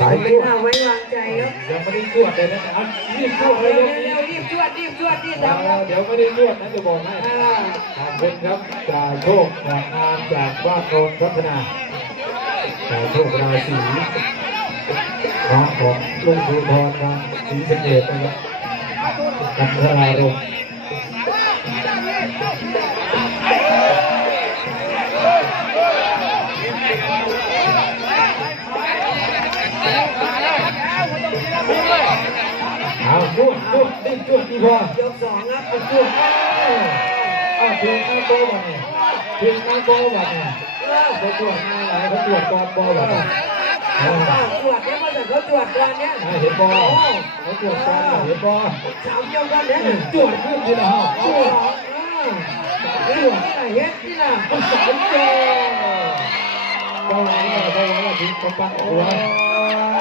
สายจวด ไว้วางใจครับ ยังไม่ได้จวดเลยนะรีบจวดเลย เร็ ยว กนี้ รีบจวดรีบทำครับ เดี๋ยวไม่ได้จวดนะจะบอกให้ขอบคุณครับจ่าโชคจากงานจากบ้านโนนพัฒนาจ่าโชคราศีน้องของลุงภูธรทางศรีสะเกษนะครับกันทรารมเอาจวดดิ้นจวดดีพอย กสองครับ เอาจวดถึงน้ำโบวันเนี่ยถึงน้ำโบวันเนี่ยเขาจวดมาหลายเขาจวดก่อนโบวันเนี่ย ตรวจเนี่ยมาจากเขาตรวจตอนเนี้ย เห็นบอเขาจวดก่อนเห็นบอ สามเดียวกันเนี่ย จวดขึ้นที่เราจวด นี่หว่าเฮ็ดนี่ล่ะ สามโบก็ว่าถึงกำปั้นหัว